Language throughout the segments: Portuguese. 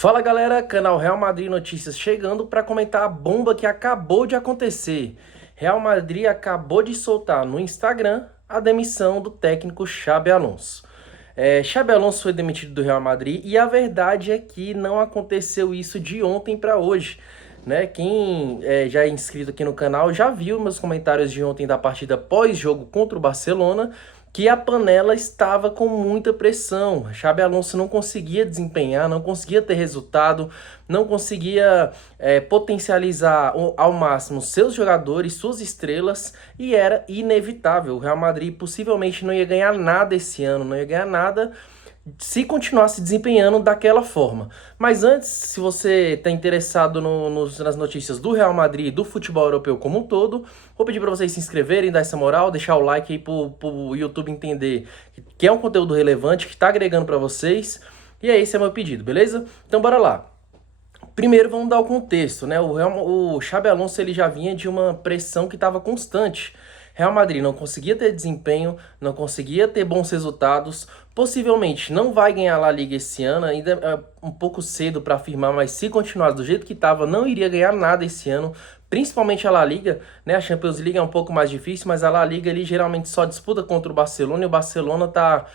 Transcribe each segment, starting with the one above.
Fala galera, canal Real Madrid Notícias chegando para comentar a bomba que acabou de acontecer. Real Madrid acabou de soltar no Instagram a demissão do técnico Xabi Alonso. Xabi Alonso foi demitido do Real Madrid e a verdade é que não aconteceu isso de ontem para hoje. Né? Quem já é inscrito aqui no canal já viu meus comentários de ontem da partida pós-jogo contra o Barcelona, que a panela estava com muita pressão. Xabi Alonso não conseguia desempenhar, não conseguia ter resultado, não conseguia potencializar ao máximo seus jogadores, suas estrelas, e era inevitável. O Real Madrid possivelmente não ia ganhar nada esse ano, não ia ganhar nada se continuasse desempenhando daquela forma. Mas antes, se você está interessado nas notícias do Real Madrid e do futebol europeu como um todo, vou pedir para vocês se inscreverem, dar essa moral, deixar o like aí para o YouTube entender que é um conteúdo relevante, que está agregando para vocês. E esse é meu pedido, beleza? Então bora lá. Primeiro vamos dar o contexto, né? O Xabi Alonso ele já vinha de uma pressão que estava constante. Real Madrid não conseguia ter desempenho, não conseguia ter bons resultados, possivelmente não vai ganhar a La Liga esse ano, ainda é um pouco cedo para afirmar, mas se continuar do jeito que estava, não iria ganhar nada esse ano, principalmente a La Liga, né? A Champions League é um pouco mais difícil, mas a La Liga ele geralmente só disputa contra o Barcelona e o Barcelona tá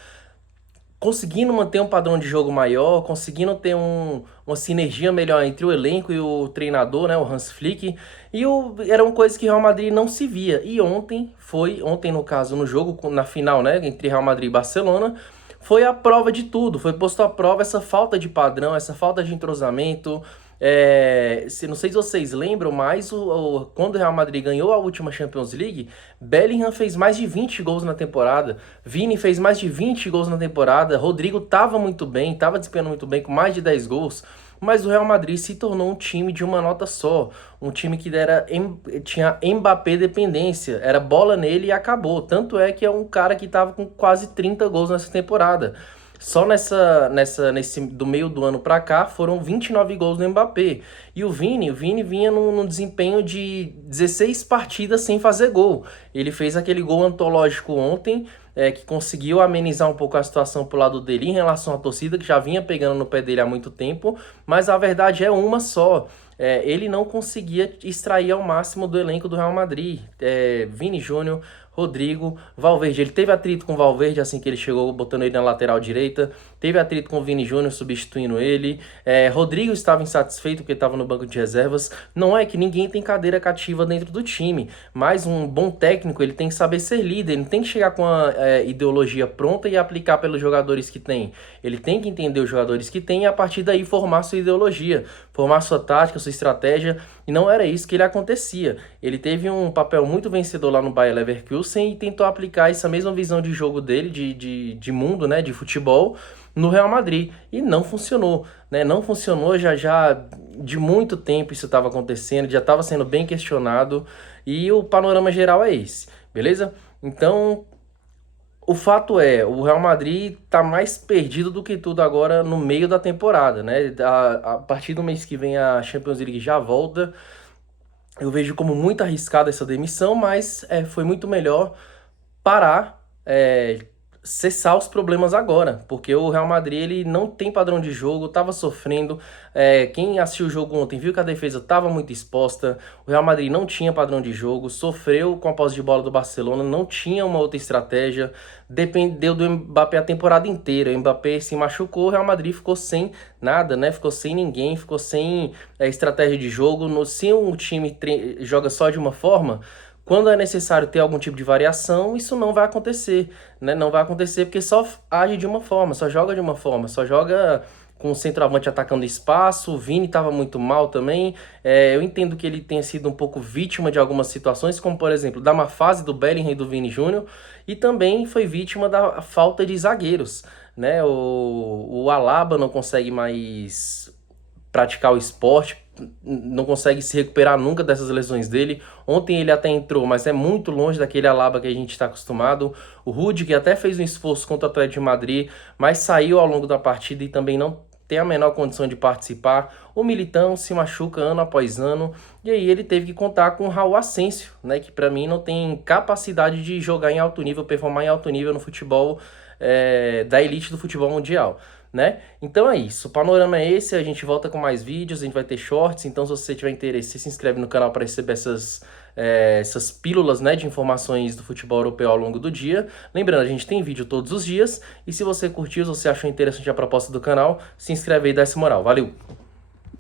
conseguindo manter um padrão de jogo maior, conseguindo ter uma sinergia melhor entre o elenco e o treinador, né, o Hans Flick, eram coisas que o Real Madrid não se via. E ontem no caso, no jogo, na final, né, entre Real Madrid e Barcelona, foi a prova de tudo, foi posto à prova essa falta de padrão, essa falta de entrosamento. Não sei se vocês lembram, mas quando o Real Madrid ganhou a última Champions League, Bellingham fez mais de 20 gols na temporada, Vini fez mais de 20 gols na temporada, Rodrigo estava muito bem, estava desempenhando muito bem, com mais de 10 gols, mas o Real Madrid se tornou um time de uma nota só, um time que tinha Mbappé dependência, era bola nele e acabou, tanto é que é um cara que estava com quase 30 gols nessa temporada. Só nesse do meio do ano pra cá foram 29 gols do Mbappé. E o Vini vinha num desempenho de 16 partidas sem fazer gol. Ele fez aquele gol antológico ontem, que conseguiu amenizar um pouco a situação pro lado dele em relação à torcida, que já vinha pegando no pé dele há muito tempo. Mas a verdade é uma só. Ele não conseguia extrair ao máximo do elenco do Real Madrid. Vini Júnior, Rodrigo, Valverde. Ele teve atrito com o Valverde assim que ele chegou, botando ele na lateral direita. Teve atrito com o Vini Júnior, substituindo ele. Rodrigo estava insatisfeito porque estava no banco de reservas. Não é que ninguém tem cadeira cativa dentro do time, mas um bom técnico ele tem que saber ser líder. Ele não tem que chegar com a ideologia pronta e aplicar pelos jogadores que tem. Ele tem que entender os jogadores que tem e a partir daí formar sua ideologia, formar sua tática, sua estratégia. E não era isso que ele acontecia. Ele teve um papel muito vencedor lá no Bayer Leverkusen e tentou aplicar essa mesma visão de jogo dele, de mundo, né, de futebol, no Real Madrid. E não funcionou, né? Não funcionou, já de muito tempo isso estava acontecendo, já estava sendo bem questionado. E o panorama geral é esse, beleza? Então, o fato é, o Real Madrid tá mais perdido do que tudo agora no meio da temporada, né? A partir do mês que vem a Champions League já volta. Eu vejo como muito arriscada essa demissão, mas foi muito melhor parar, cessar os problemas agora, porque o Real Madrid ele não tem padrão de jogo, estava sofrendo. Quem assistiu o jogo ontem viu que a defesa estava muito exposta, o Real Madrid não tinha padrão de jogo, sofreu com a posse de bola do Barcelona, não tinha uma outra estratégia, dependeu do Mbappé a temporada inteira. O Mbappé se machucou, o Real Madrid ficou sem nada, né? Ficou sem ninguém, ficou sem estratégia de jogo. Se um time joga só de uma forma, quando é necessário ter algum tipo de variação, isso não vai acontecer, né? Não vai acontecer porque só age de uma forma, só joga de uma forma, só joga com o centroavante atacando espaço. O Vini estava muito mal também. Eu entendo que ele tenha sido um pouco vítima de algumas situações, como por exemplo, da má fase do Bellingham e do Vini Júnior, e também foi vítima da falta de zagueiros, né? O Alaba não consegue mais praticar o esporte, não consegue se recuperar nunca dessas lesões dele. Ontem ele até entrou, mas é muito longe daquele Alaba que a gente está acostumado. O Rudiger até fez um esforço contra o Atlético de Madrid, mas saiu ao longo da partida e também não tem a menor condição de participar. O Militão se machuca ano após ano, e aí ele teve que contar com o Raul Asensio, né, que para mim não tem capacidade de jogar em alto nível, performar em alto nível no futebol da elite do futebol mundial. né? Então é isso, o panorama é esse, a gente volta com mais vídeos, a gente vai ter shorts, então se você tiver interesse, se inscreve no canal para receber essas pílulas, né, de informações do futebol europeu ao longo do dia. Lembrando, a gente tem vídeo todos os dias, e se você curtiu, se você achou interessante a proposta do canal, se inscreve aí e dá essa moral. Valeu!